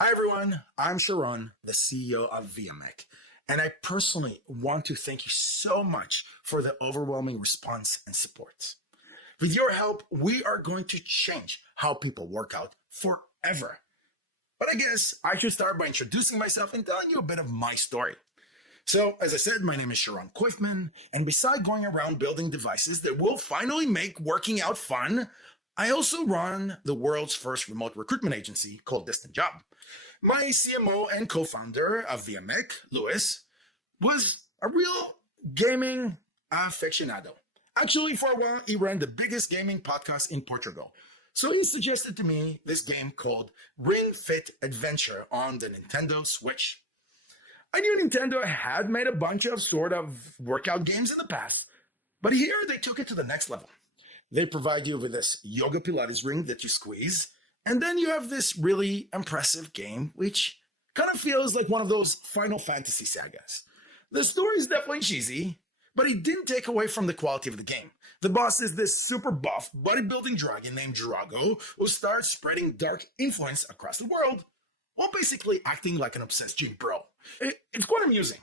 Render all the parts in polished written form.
Hi everyone, I'm Sharon, the CEO of ViaMech, and I personally want to thank you so much for the overwhelming response and support. With your help, we are going to change how people work out forever. But I guess I should start by introducing myself and telling you a bit of my story. So, as I said, my name is Sharon Koifman, and beside going around building devices that will finally make working out fun, I also run the world's first remote recruitment agency called Distant Job. My CMO and co-founder of ViaMech, Louis, was a real gaming aficionado. Actually, for a while, he ran the biggest gaming podcast in Portugal. So he suggested to me this game called Ring Fit Adventure on the Nintendo Switch. I knew Nintendo had made a bunch of sort of workout games in the past, but here they took it to the next level. They provide you with this yoga Pilates ring that you squeeze, and then you have this really impressive game, which kind of feels like one of those Final Fantasy sagas. The story is definitely cheesy, but it didn't take away from the quality of the game. The boss is this super buff bodybuilding dragon named Drago who starts spreading dark influence across the world, while basically acting like an obsessed gym bro. It's quite amusing.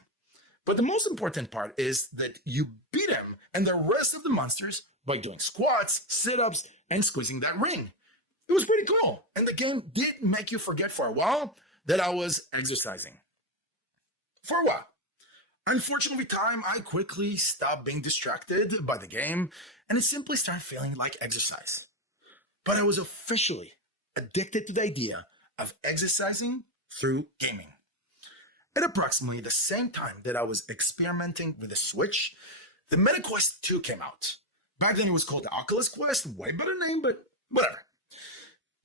But the most important part is that you beat him and the rest of the monsters by doing squats, sit-ups, and squeezing that ring. It was pretty cool, and the game did make you forget for a while that I was exercising. For a while. Unfortunately, with time, I quickly stopped being distracted by the game, and it simply started feeling like exercise. But I was officially addicted to the idea of exercising through gaming. At approximately the same time that I was experimenting with the Switch, the Meta Quest 2 came out. Back then it was called the Oculus Quest, way better name, but whatever.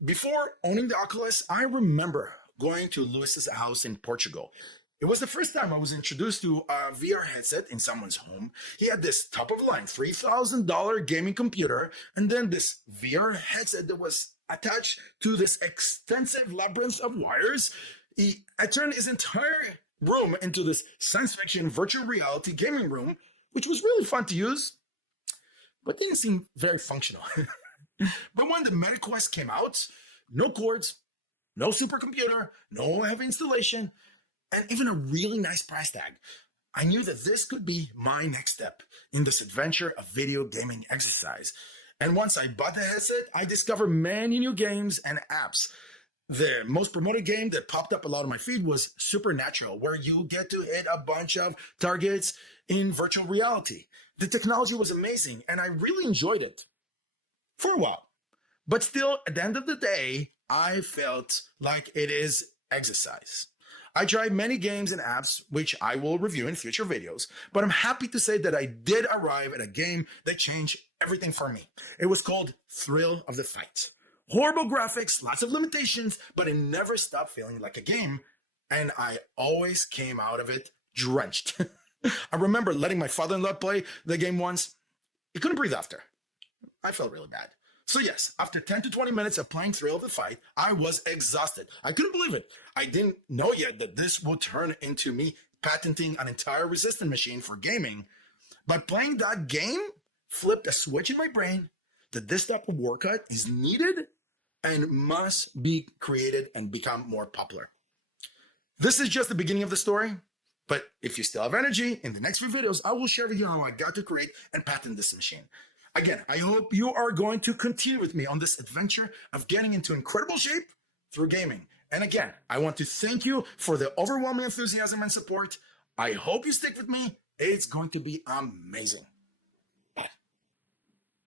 Before owning the Oculus, I remember going to Luis's house in Portugal. It was the first time I was introduced to a VR headset in someone's home. He had this top-of-the-line $3,000 gaming computer, and then this VR headset that was attached to this extensive labyrinth of wires. I turned his entire room into this science fiction virtual reality gaming room, which was really fun to use, but didn't seem very functional. But when the Meta Quest came out, no cords, no supercomputer, no heavy installation, and even a really nice price tag, I knew that this could be my next step in this adventure of video gaming exercise. And once I bought the headset, I discovered many new games and apps. The most promoted game that popped up a lot on my feed was Supernatural, where you get to hit a bunch of targets in virtual reality. The technology was amazing, and I really enjoyed it for a while. But still, at the end of the day, I felt like it is exercise. I tried many games and apps, which I will review in future videos, but I'm happy to say that I did arrive at a game that changed everything for me. It was called Thrill of the Fight. Horrible graphics, lots of limitations, but it never stopped feeling like a game, and I always came out of it drenched. I remember letting my father-in-law play the game once. He couldn't breathe after. I felt really bad. So yes, after 10 to 20 minutes of playing Thrill of the Fight, I was exhausted. I couldn't believe it. I didn't know yet that this would turn into me patenting an entire resistant machine for gaming. But playing that game flipped a switch in my brain that this type of workout is needed and must be created and become more popular. This is just the beginning of the story, but if you still have energy, in the next few videos, I will share with you how I got to create and patent this machine. Again, I hope you are going to continue with me on this adventure of getting into incredible shape through gaming. And again, I want to thank you for the overwhelming enthusiasm and support. I hope you stick with me. It's going to be amazing.